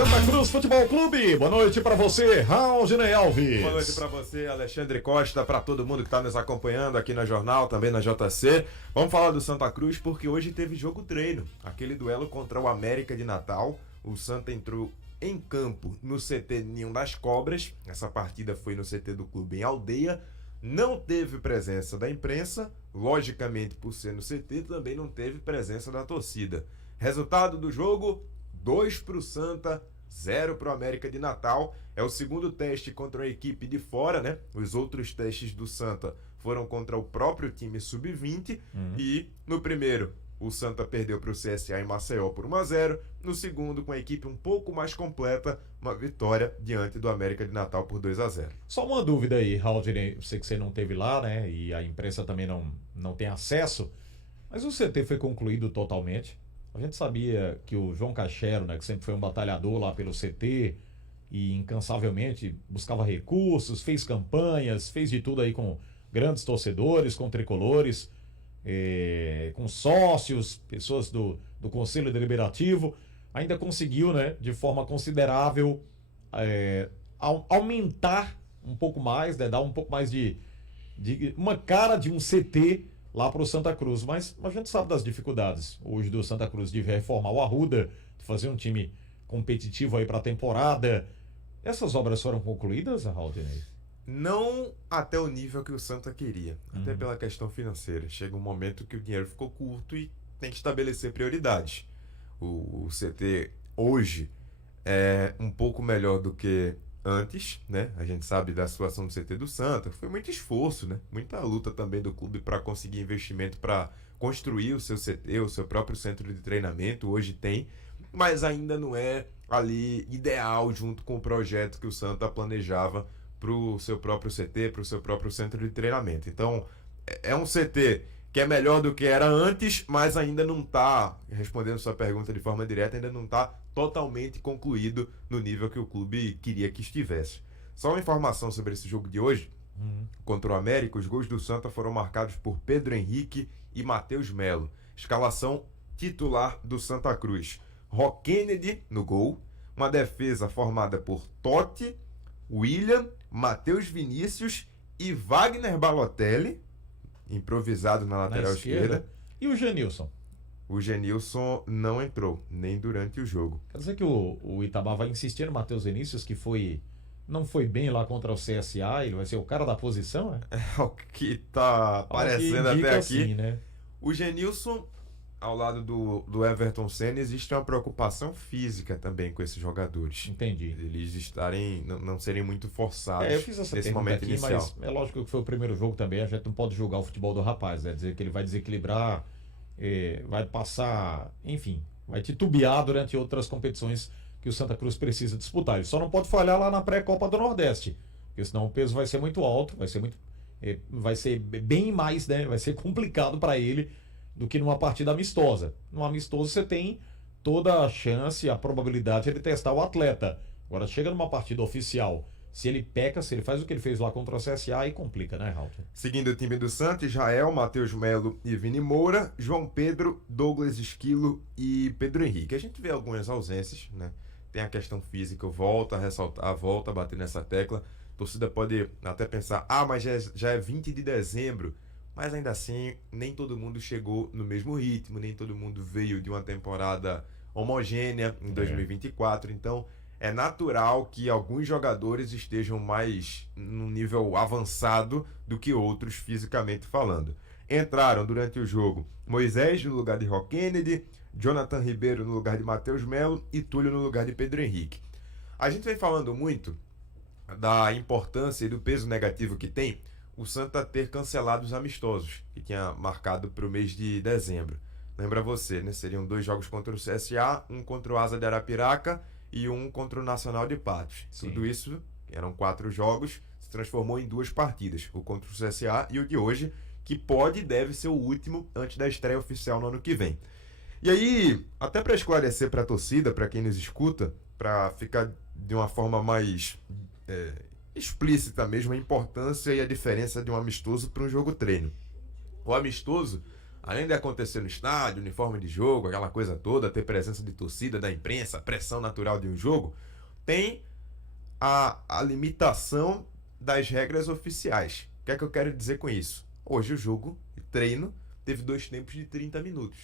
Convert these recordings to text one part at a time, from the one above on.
Santa Cruz Futebol Clube, boa noite pra você, Raulney Alves. Boa noite pra você, Alexandre Costa, pra todo mundo que tá nos acompanhando aqui na Jornal, também na JC. Vamos falar do Santa Cruz porque hoje teve jogo treino, aquele duelo contra o América de Natal. O Santa entrou em campo no CT Ninho das Cobras, essa partida foi no CT do clube em Aldeia. Não teve presença da imprensa, logicamente por ser no CT, também não teve presença da torcida. Resultado do jogo: 2 para o Santa, 0 para o América de Natal. É o segundo teste contra a equipe de fora, né? Os outros testes do Santa foram contra o próprio time sub-20. E no primeiro, o Santa perdeu para o CSA em Maceió por 1-0. No segundo, com a equipe um pouco mais completa, uma vitória diante do América de Natal por 2-0. Só uma dúvida aí, Raulney, eu sei que você não esteve lá, né? E a imprensa também não tem acesso, mas o CT foi concluído totalmente. A gente sabia que o João Cachero, né, que sempre foi um batalhador lá pelo CT e incansavelmente buscava recursos, fez campanhas, fez de tudo aí com grandes torcedores, com tricolores, com sócios, pessoas do Conselho Deliberativo, ainda conseguiu, né, de forma considerável aumentar um pouco mais, né, dar um pouco mais de uma cara de um CT lá para o Santa Cruz, mas a gente sabe das dificuldades hoje do Santa Cruz de reformar o Arruda, de fazer um time competitivo aí para a temporada. Essas obras foram concluídas, Raulney? Não até o nível que o Santa queria, até pela questão financeira. Chega um momento que o dinheiro ficou curto e tem que estabelecer prioridades. O CT hoje é um pouco melhor do que antes, né? A gente sabe da situação do CT do Santa, foi muito esforço, né? Muita luta também do clube para conseguir investimento para construir o seu CT, o seu próprio centro de treinamento. Hoje tem, mas ainda não é ali ideal junto com o projeto que o Santa planejava para o seu próprio CT, para o seu próprio centro de treinamento. Então, é um CT que é melhor do que era antes, mas ainda não está, respondendo sua pergunta de forma direta, ainda não está totalmente concluído no nível que o clube queria que estivesse. Só uma informação sobre esse jogo de hoje. Contra o América, os gols do Santa foram marcados por Pedro Henrique e Matheus Melo. Escalação titular do Santa Cruz: Rock Kennedy no gol, uma defesa formada por Totti, William, Matheus Vinícius e Wagner Balotelli, improvisado na lateral esquerda. E o Genilson? O Genilson não entrou, nem durante o jogo. Quer dizer que o Itamar vai insistir no Matheus Vinícius, que não foi bem lá contra o CSA, ele vai ser o cara da posição, né? É o que tá aparecendo até aqui. Assim, né? O Genilson, ao lado do Everton Senna, existe uma preocupação física também com esses jogadores. Entendi. Eles não serem muito forçados eu fiz essa nesse pergunta momento aqui, inicial. mas é lógico que foi o primeiro jogo também, a gente não pode julgar o futebol do rapaz, né? Dizer que ele vai desequilibrar, vai passar, enfim, vai titubear durante outras competições que o Santa Cruz precisa disputar. Ele só não pode falhar lá na pré-Copa do Nordeste, porque senão o peso vai ser muito alto, vai ser bem mais, né? Vai ser complicado para ele do que numa partida amistosa. No amistoso você tem toda a chance, a probabilidade de ele testar o atleta. Agora chega numa partida oficial, se ele peca, se ele faz o que ele fez lá contra o CSA, aí complica, né, Raul? Seguindo o time do Santa: Israel, Matheus Melo e Vini Moura, João Pedro, Douglas Esquilo e Pedro Henrique. A gente vê algumas ausências, né? Tem a questão física, eu volto a ressaltar, volto a bater nessa tecla. A torcida pode até pensar, mas já é 20 de dezembro. Mas ainda assim, nem todo mundo chegou no mesmo ritmo, nem todo mundo veio de uma temporada homogênea em 2024. Então, é natural que alguns jogadores estejam mais num nível avançado do que outros, fisicamente falando. Entraram durante o jogo Moisés no lugar de Rock Kennedy, Jonathan Ribeiro no lugar de Matheus Melo e Túlio no lugar de Pedro Henrique. A gente vem falando muito da importância e do peso negativo que tem o Santa ter cancelado os amistosos, que tinha marcado para o mês de dezembro. Lembra você, né? Seriam 2 jogos contra o CSA, um contra o Asa de Arapiraca e um contra o Nacional de Patos. Sim. Tudo isso, eram 4 jogos, se transformou em 2 partidas, o contra o CSA e o de hoje, que pode e deve ser o último antes da estreia oficial no ano que vem. E aí, até para esclarecer para a torcida, para quem nos escuta, para ficar de uma forma mais explícita mesmo a importância e a diferença de um amistoso para um jogo treino. O amistoso além de acontecer no estádio, uniforme de jogo, aquela coisa toda, ter presença de torcida, da imprensa, a pressão natural de um jogo, tem a limitação das regras oficiais. O que é que eu quero dizer com isso? Hoje o jogo, o treino, teve 2 tempos de 30 minutos.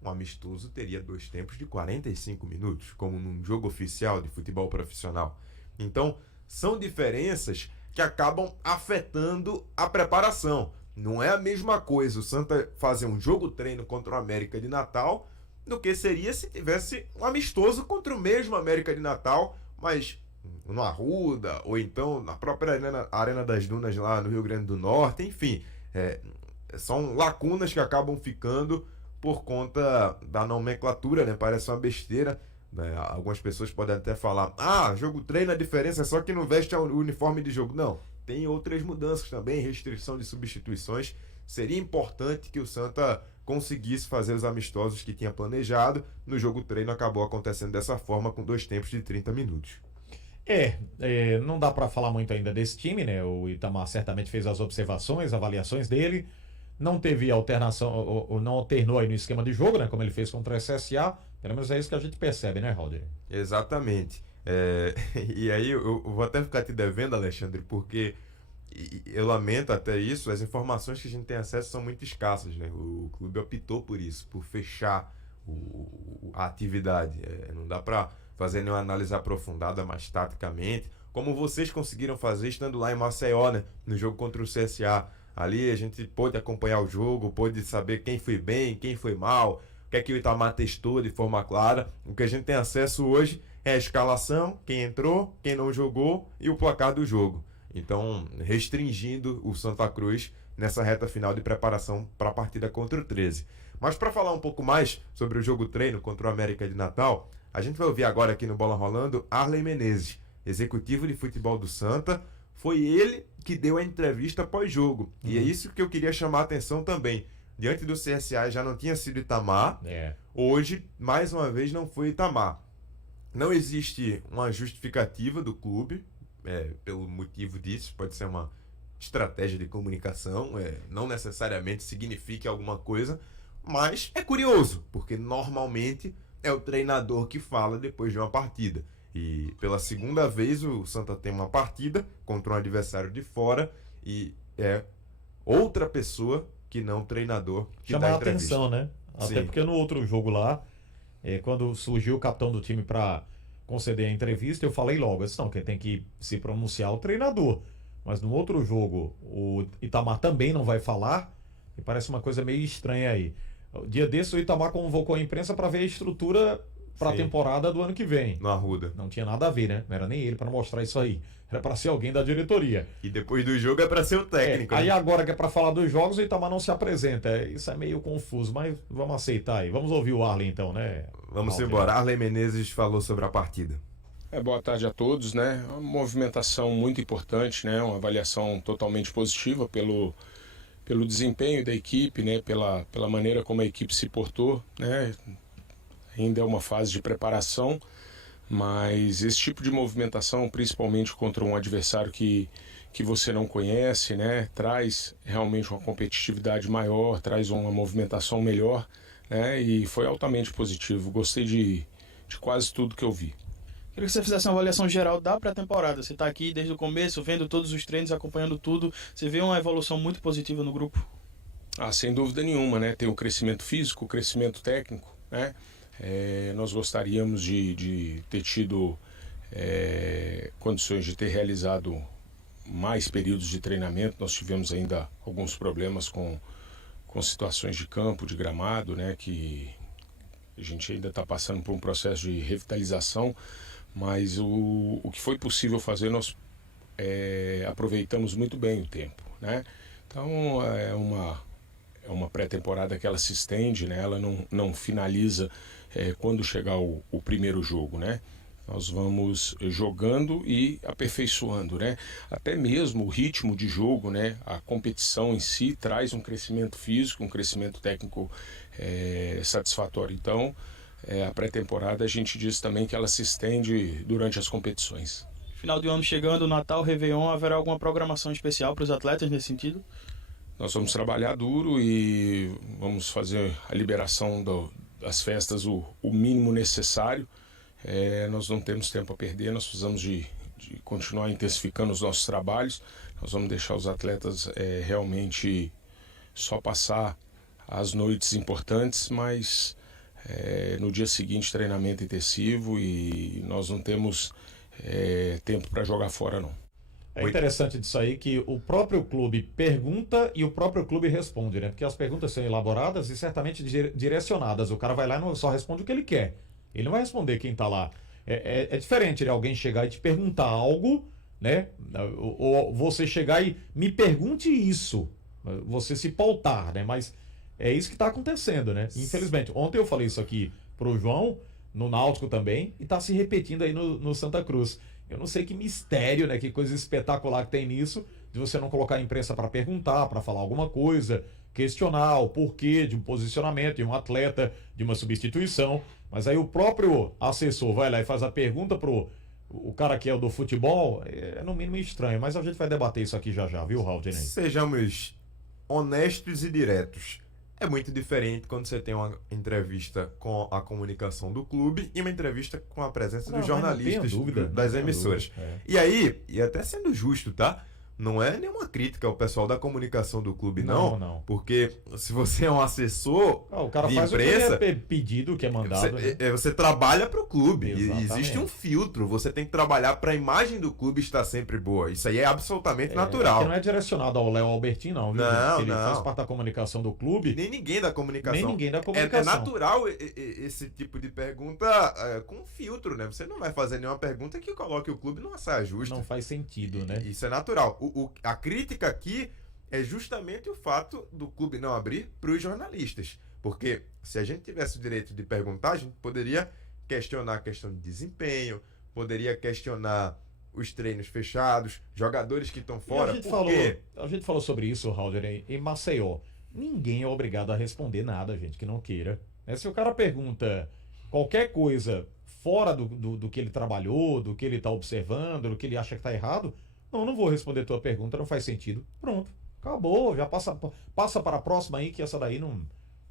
Um amistoso teria 2 tempos de 45 minutos, como num jogo oficial de futebol profissional. Então, são diferenças que acabam afetando a preparação. Não é a mesma coisa o Santa fazer um jogo-treino contra o América de Natal do que seria se tivesse um amistoso contra o mesmo América de Natal, mas no Arruda, ou então na própria Arena das Dunas lá no Rio Grande do Norte, enfim. São lacunas que acabam ficando por conta da nomenclatura, né? Parece uma besteira, né? Algumas pessoas podem até falar, jogo-treino, a diferença é só que não veste o uniforme de jogo. Não, tem outras mudanças também, restrição de substituições. Seria importante que o Santa conseguisse fazer os amistosos que tinha planejado. No jogo-treino acabou acontecendo dessa forma, com 2 tempos de 30 minutos. Não dá para falar muito ainda desse time, né? O Itamar certamente fez as observações, avaliações dele. Não teve alternação, ou não alternou aí no esquema de jogo, né? Como ele fez contra o SSA. Pelo menos é isso que a gente percebe, né, Roder? Exatamente. E aí eu vou até ficar te devendo, Alexandre, porque eu lamento até isso, as informações que a gente tem acesso são muito escassas, né? O clube optou por isso, por fechar a atividade. Não dá para fazer nenhuma análise aprofundada, mais taticamente, como vocês conseguiram fazer estando lá em Maceió, né? No jogo contra o CSA. Ali a gente pôde acompanhar o jogo, pôde saber quem foi bem, quem foi mal, o que é que o Itamar testou de forma clara. O que a gente tem acesso hoje é a escalação, quem entrou, quem não jogou e o placar do jogo. Então, restringindo o Santa Cruz nessa reta final de preparação para a partida contra o 13. Mas para falar um pouco mais sobre o jogo-treino contra o América de Natal, a gente vai ouvir agora aqui no Bola Rolando Arlen Menezes, executivo de futebol do Santa. Foi ele que deu a entrevista pós-jogo. E é isso que eu queria chamar a atenção também. Diante do CSA já não tinha sido Itamar. Hoje, mais uma vez, não foi Itamar. Não existe uma justificativa do clube pelo motivo disso. Pode ser uma estratégia de comunicação. Não necessariamente significa alguma coisa. Mas é curioso, porque normalmente é o treinador que fala depois de uma partida. E pela segunda vez o Santa tem uma partida contra um adversário de fora e é outra pessoa que não o treinador que dá a entrevista. Chama a atenção, né? Até Sim. porque no outro jogo lá, quando surgiu o capitão do time para conceder a entrevista, eu falei logo, não, quem tem que se pronunciar é o treinador. Mas no outro jogo, o Itamar também não vai falar, e parece uma coisa meio estranha aí. O dia desse o Itamar convocou a imprensa para ver a estrutura para a temporada do ano que vem. No Arruda. Não tinha nada a ver, né? Não era nem ele para mostrar isso aí. Era para ser alguém da diretoria. E depois do jogo é para ser o técnico. Aí agora que é para falar dos jogos, o Itamar não se apresenta. Isso é meio confuso, mas vamos aceitar aí. Vamos ouvir o Arlen então, né? Vamos embora. Arlen Menezes falou sobre a partida. Boa tarde a todos, né? Uma movimentação muito importante, né? Uma avaliação totalmente positiva pelo desempenho da equipe, né? Pela maneira como a equipe se portou, né? Ainda é uma fase de preparação, mas esse tipo de movimentação, principalmente contra um adversário que você não conhece, né, traz realmente uma competitividade maior, traz uma movimentação melhor, né, e foi altamente positivo. Gostei de quase tudo que eu vi. Queria que você fizesse uma avaliação geral da pré-temporada. Você está aqui desde o começo, vendo todos os treinos, acompanhando tudo. Você vê uma evolução muito positiva no grupo? Sem dúvida nenhuma, né? Tem o crescimento físico, o crescimento técnico, né? Nós gostaríamos de ter tido condições de ter realizado mais períodos de treinamento. Nós tivemos ainda alguns problemas com situações de campo, de gramado, né, que a gente ainda está passando por um processo de revitalização, mas o que foi possível fazer nós aproveitamos muito bem o tempo, né? Então é uma pré-temporada que ela se estende, né? Ela não finaliza quando chegar o primeiro jogo, né? Nós vamos jogando e aperfeiçoando, né? Até mesmo o ritmo de jogo, né? A competição em si traz um crescimento físico, um crescimento técnico satisfatório. Então, a pré-temporada a gente diz também que ela se estende durante as competições. Final de ano chegando, Natal, Réveillon, haverá alguma programação especial para os atletas nesse sentido? Nós vamos trabalhar duro e vamos fazer a liberação das festas o mínimo necessário. Nós não temos tempo a perder, nós precisamos de continuar intensificando os nossos trabalhos. Nós vamos deixar os atletas realmente só passar as noites importantes, mas no dia seguinte treinamento intensivo e nós não temos tempo para jogar fora, não. É interessante disso aí que o próprio clube pergunta e o próprio clube responde, né? Porque as perguntas são elaboradas e certamente direcionadas. O cara vai lá e não só responde o que ele quer. Ele não vai responder quem tá lá. É diferente de alguém chegar e te perguntar algo, né? Ou você chegar e me pergunte isso. Você se pautar, né? Mas é isso que está acontecendo, né? Infelizmente. Ontem eu falei isso aqui pro João, no Náutico também, e tá se repetindo aí no Santa Cruz. Eu não sei que mistério, né? Que coisa espetacular que tem nisso, de você não colocar a imprensa para perguntar, para falar alguma coisa, questionar o porquê de um posicionamento de um atleta, de uma substituição. Mas aí o próprio assessor vai lá e faz a pergunta pro o cara que é o do futebol, é no mínimo estranho. Mas a gente vai debater isso aqui já, viu, Raul? Sejamos honestos e diretos. É muito diferente quando você tem uma entrevista com a comunicação do clube e uma entrevista com a presença dos jornalistas das emissoras. E aí, e até sendo justo, tá? Não é nenhuma crítica ao pessoal da comunicação do clube, não. Porque se você é um assessor o cara de faz imprensa, o que é pedido, o que é mandado. você trabalha para o clube. Exatamente. Existe um filtro. Você tem que trabalhar para a imagem do clube estar sempre boa. Isso aí é absolutamente natural. Que não é direcionado ao Léo Albertin, não. Viu? Não, ele faz parte da comunicação do clube. Nem ninguém da comunicação. É natural esse tipo de pergunta com filtro, né? Você não vai fazer nenhuma pergunta que coloque o clube numa saia justa. Não faz sentido, né? Isso é natural. A crítica aqui é justamente o fato do clube não abrir para os jornalistas. Porque se a gente tivesse o direito de perguntar, a gente poderia questionar a questão de desempenho, poderia questionar os treinos fechados, jogadores que estão fora. A gente falou sobre isso, Raul, em Maceió. Ninguém é obrigado a responder nada, gente, que não queira. Se o cara pergunta qualquer coisa fora do que ele trabalhou, do que ele está observando, do que ele acha que está errado, não vou responder tua pergunta, não faz sentido. Pronto, acabou, já passa para a próxima aí, que essa daí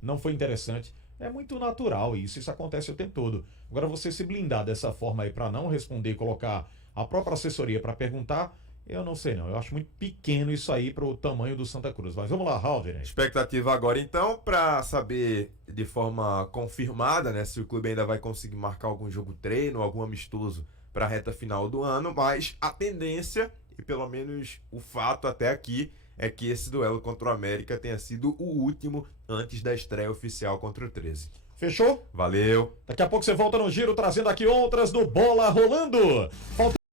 não foi interessante. É muito natural isso acontece o tempo todo. Agora você se blindar dessa forma aí para não responder, colocar a própria assessoria para perguntar, eu não sei não. Eu acho muito pequeno isso aí para o tamanho do Santa Cruz. Mas vamos lá, Raul. Expectativa agora então para saber de forma confirmada, né, se o clube ainda vai conseguir marcar algum jogo treino, algum amistoso para a reta final do ano, mas a tendência, e pelo menos o fato até aqui, é que esse duelo contra o América tenha sido o último antes da estreia oficial contra o 13. Fechou? Valeu! Daqui a pouco você volta no giro, trazendo aqui outras do Bola Rolando.